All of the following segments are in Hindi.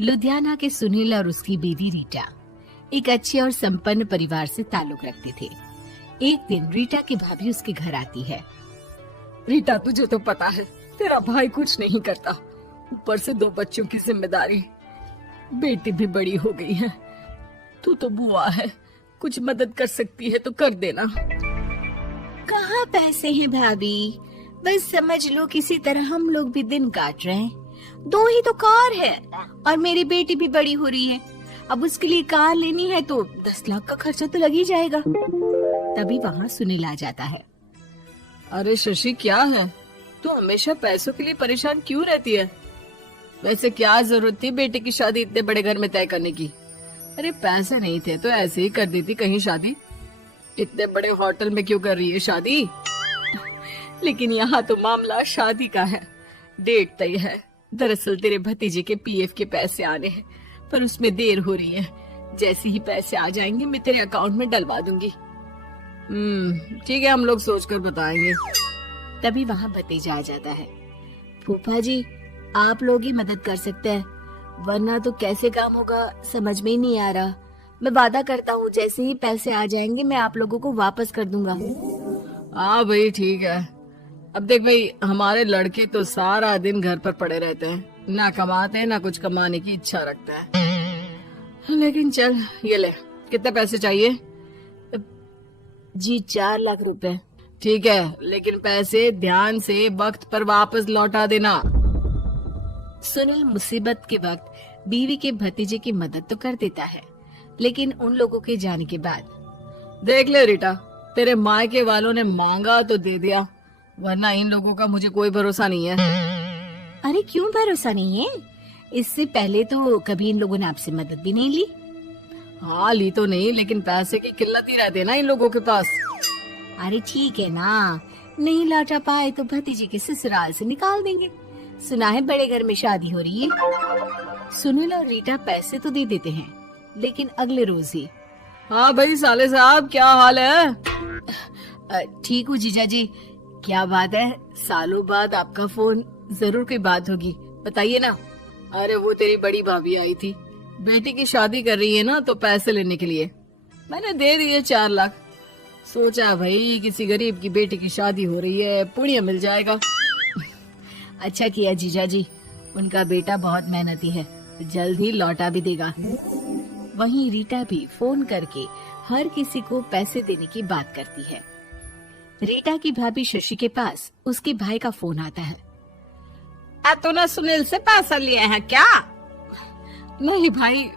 लुधियाना के सुनील और उसकी बीवी रीटा एक अच्छे और संपन्न परिवार से ताल्लुक रखते थे। एक दिन रीटा की भाभी उसके घर आती है। रीटा, तुझे तो पता है तेरा भाई कुछ नहीं करता, ऊपर से 2 बच्चों की जिम्मेदारी, बेटी भी बड़ी हो गई है। तू तो बुआ है, कुछ मदद कर सकती है तो कर देना। कहाँ पैसे हैं भाभी, बस समझ लो किसी तरह हम लोग भी दिन काट रहे हैं। 2 ही तो कार है और मेरी बेटी भी बड़ी हो रही है। अब उसके लिए कार लेनी है तो 10 लाख का खर्चा तो लग ही जाएगा। तभी वहाँ सुनील आ जाता है। अरे शशि, क्या है, तू हमेशा पैसों के लिए परेशान क्यों रहती है? वैसे क्या जरूरत थी बेटे की शादी इतने बड़े घर में तय करने की? अरे पैसे नहीं थे तो ऐसे ही कर देती कहीं शादी। इतने बड़े होटल में क्यों कर रही है शादी? लेकिन यहाँ तो मामला शादी का है, डेट तय है। दरअसल तेरे भतीजे के पीएफ के पैसे आने हैं, पर उसमें देर हो रही है। जैसे ही पैसे आ जाएंगे मैं तेरे अकाउंट में डलवा दूंगी। ठीक है, हम लोग सोचकर बताएंगे। तभी वहाँ भतीजा आ जाता है। फूफा जी, आप लोग ही मदद कर सकते हैं, वरना तो कैसे काम होगा समझ में ही नहीं आ रहा। मैं वादा करता हूँ जैसे ही पैसे आ जाएंगे मैं आप लोगों को वापस कर दूंगा। हाँ भाई, ठीक है। अब देख भाई, हमारे लड़के तो सारा दिन घर पर पड़े रहते हैं, ना कमाते हैं ना कुछ कमाने की इच्छा रखते हैं। लेकिन चल, ये ले, कितने पैसे चाहिए? जी 4 लाख रुपए। ठीक है, लेकिन पैसे ध्यान से वक्त पर वापस लौटा देना। सुनील मुसीबत के वक्त बीवी के भतीजे की मदद तो कर देता है, लेकिन उन लोगों के जाने के बाद। देख ले रीटा, तेरे मायके वालों ने मांगा तो दे दिया, वरना इन लोगों का मुझे कोई भरोसा नहीं है। अरे क्यों भरोसा नहीं है? इससे पहले तो कभी इन लोगों ने आपसे मदद भी नहीं ली। हाँ, ली तो नहीं, लेकिन पैसे की किल्लत ही रहती है ना इन लोगों के पास। अरे ठीक है ना, नहीं लौटा पाए तो भतीजे के ससुराल से निकाल देंगे। सुना है बड़े घर में शादी हो रही है। सुनील और रीटा पैसे तो दे देते हैं, लेकिन अगले रोज ही। हाँ भाई साले साहब, क्या हाल है? ठीक हूँ जीजा जी। क्या बात है, सालों बाद आपका फोन, जरूर कोई बात होगी, बताइए ना। अरे वो तेरी बड़ी भाभी आई थी, बेटी की शादी कर रही है ना, तो पैसे लेने के लिए मैंने दे दिए 4 लाख। सोचा भाई किसी गरीब की बेटी की शादी हो रही है, पुण्य मिल जाएगा। अच्छा किया जीजा जी, उनका बेटा बहुत मेहनती है, जल्द ही लौटा भी देगा। वहीं रीटा भी फोन करके हर किसी को पैसे देने की बात करती है। रीटा की भाभी शशि के पास उसके भाई का फोन आता है। तूने सुनील से पैसा लिए हैं क्या? नहीं भाई,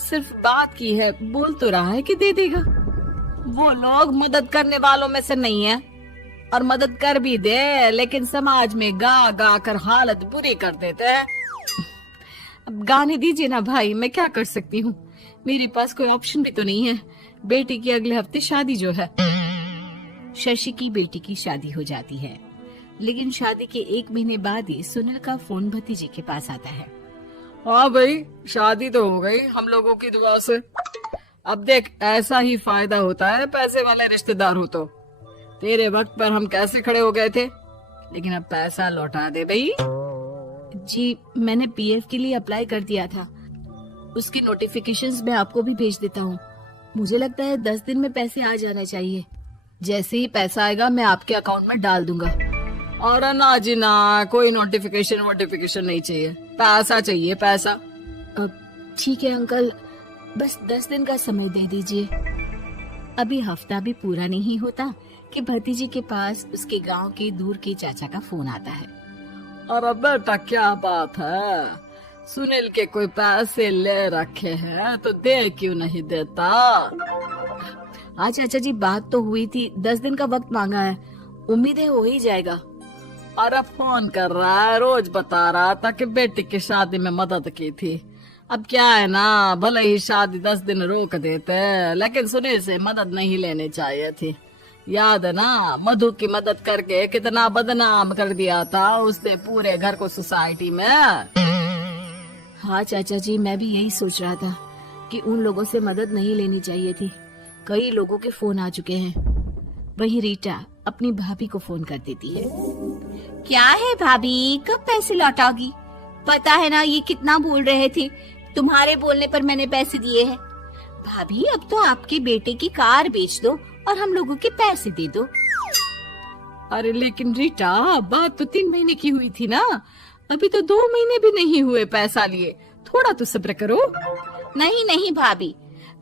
सिर्फ बात की है, बोल तो रहा है कि दे देगा। वो लोग मदद करने वालों में से नहीं है, और मदद कर भी दे लेकिन समाज में गा गा कर हालत बुरी कर देते हैं। अब गाने दीजिए ना भाई, मैं क्या कर सकती हूँ, मेरे पास कोई ऑप्शन भी तो नहीं है। बेटी की अगले हफ्ते शादी जो है। शशि की बेटी की शादी हो जाती है, लेकिन शादी के 1 महीने बाद ही सुनील का फोन भतीजे के पास आता है। हाँ भाई, शादी तो हो गई हम लोगों की दुआ से। अब देख, ऐसा ही फायदा होता है पैसे वाले रिश्तेदार हो तो। तेरे वक्त पर हम कैसे खड़े हो गए थे, लेकिन अब पैसा लौटा दे भाई। जी, मैंने पीएफ के लिए अप्लाई कर दिया था, उसके नोटिफिकेशंस मैं आपको भी भेज देता हूँ। मुझे लगता है 10 दिन में पैसे आ जाना चाहिए। जैसे ही पैसा आएगा मैं आपके अकाउंट में डाल दूंगा। और ना जी ना, कोई नोटिफिकेशन नहीं चाहिए, पैसा चाहिए, पैसा। अब ठीक है अंकल, बस 10 दिन का समय दे दीजिए। अभी हफ्ता भी पूरा नहीं होता कि भतीजी के पास उसके गांव के दूर के चाचा का फोन आता है। अरे बेटा, क्या बात है, सुनील के कोई पैसे ले रखे हैं तो दे क्यों नहीं देता? हाँ चाचा जी, बात तो हुई थी, 10 दिन का वक्त मांगा है, उम्मीद है हो ही जाएगा। अरे फोन कर रहा है, रोज बता रहा था कि बेटी की शादी में मदद की थी। अब क्या है ना, भले ही शादी 10 दिन रोक देते, लेकिन सुनील से मदद नहीं लेनी चाहिए थी। याद है ना, मधु की मदद करके कितना बदनाम कर दिया था उसने पूरे घर को सोसाइटी में। हाँ चाचा जी, मैं भी यही सोच रहा था कि उन लोगों से मदद नहीं लेनी चाहिए थी। कई लोगों के फोन आ चुके हैं। वही रीटा अपनी भाभी को फोन कर देती है। क्या है भाभी, कब पैसे लौटाओगी? पता है ना ये कितना बोल रहे थे, तुम्हारे बोलने पर मैंने पैसे दिए हैं। भाभी अब तो आपके बेटे की कार बेच दो और हम लोगों के पैसे दे दो। अरे लेकिन रीटा, बात तो 3 महीने की हुई थी ना, अभी तो 2 महीने भी नहीं हुए पैसा लिए, थोड़ा तो सब्र करो। नहीं नहीं भाभी,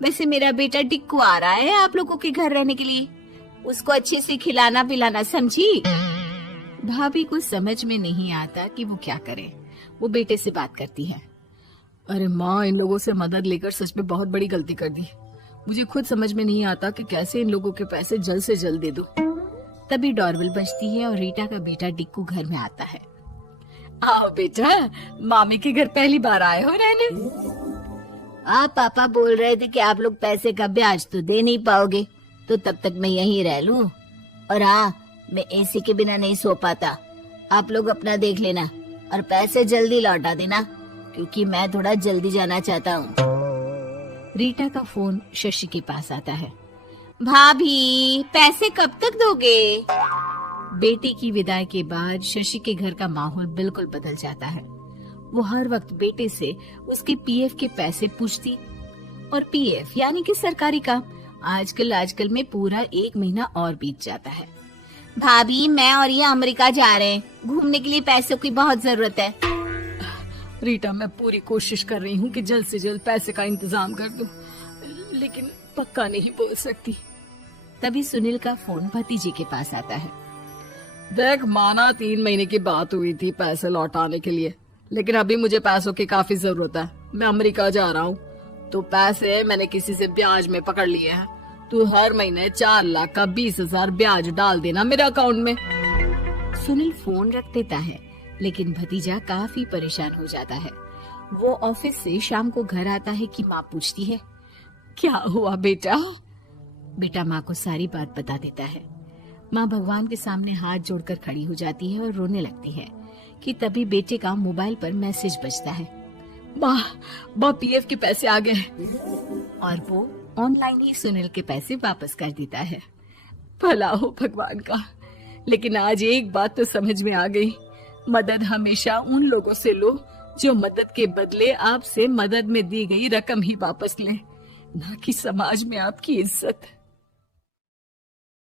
वैसे मेरा बेटा टिक्कू आ रहा है आप लोगों के घर रहने के लिए, उसको अच्छे से खिलाना पिलाना, समझी? भाभी को समझ में नहीं आता कि वो क्या करे। वो बेटे से बात करती है। अरे माँ, इन लोगों से मदद लेकर सच में बहुत बड़ी गलती कर दी। मुझे खुद समझ में नहीं आता कि कैसे इन लोगों के पैसे जल्द से जल्द दे दूं। तभी डोरबेल बजती है और रीटा का बेटा टिक्कू घर में आता है। आओ बेटा, मामी के घर पहली बार आए हो रहने? आप पापा बोल रहे थे कि आप लोग पैसे का ब्याज तो दे नहीं पाओगे, तो तब तक मैं यहीं रह लूं। और हाँ, मैं एसी के बिना नहीं सो पाता। आप लोग अपना देख लेना और पैसे जल्दी लौटा देना, क्योंकि मैं थोड़ा जल्दी जाना चाहता हूँ। रीटा का फोन शशि के पास आता है। भाभी, पैसे कब तक दोगे? बेटे की विदाई के बाद शशि के घर का माहौल बिल्कुल बदल जाता है। वो हर वक्त बेटे से उसके पीएफ के पैसे पूछती, और पीएफ यानी कि सरकारी काम। आजकल में पूरा 1 महीना और बीत जाता है। भाभी, मैं और ये अमेरिका जा रहे हैं, घूमने के लिए पैसों की बहुत जरूरत है। रीटा, मैं पूरी कोशिश कर रही हूँ कि जल्द से जल्द पैसे का इंतजाम कर दूं, लेकिन पक्का नहीं बोल सकती। तभी सुनील का फोन भतीजे के पास आता है। देख माना 3 महीने की बात हुई थी पैसे लौटाने के लिए, लेकिन अभी मुझे पैसों की काफी जरूरत है। मैं अमेरिका जा रहा हूँ, तो पैसे मैंने किसी से ब्याज में पकड़ लिए हैं। तू हर महीने 4 लाख का 20,000 ब्याज डाल देना मेरे अकाउंट में। सुनील फोन रख देता है, लेकिन भतीजा काफी परेशान हो जाता है। वो ऑफिस से शाम को घर आता है कि माँ पूछती है, क्या हुआ बेटा? बेटा माँ को सारी बात बता देता है। माँ भगवान के सामने हाथ जोड़कर खड़ी हो जाती है और रोने लगती है कि तभी बेटे का मोबाइल पर मैसेज बजता है। माँ, पीएफ के पैसे आ गए। और वो ऑनलाइन ही सुनील के पैसे वापस कर देता है। भला हो भगवान का। लेकिन आज एक बात तो समझ में आ गई, मदद हमेशा उन लोगों से लो जो मदद के बदले आपसे मदद में दी गई रकम ही वापस लें, ना कि समाज में आपकी इज्जत।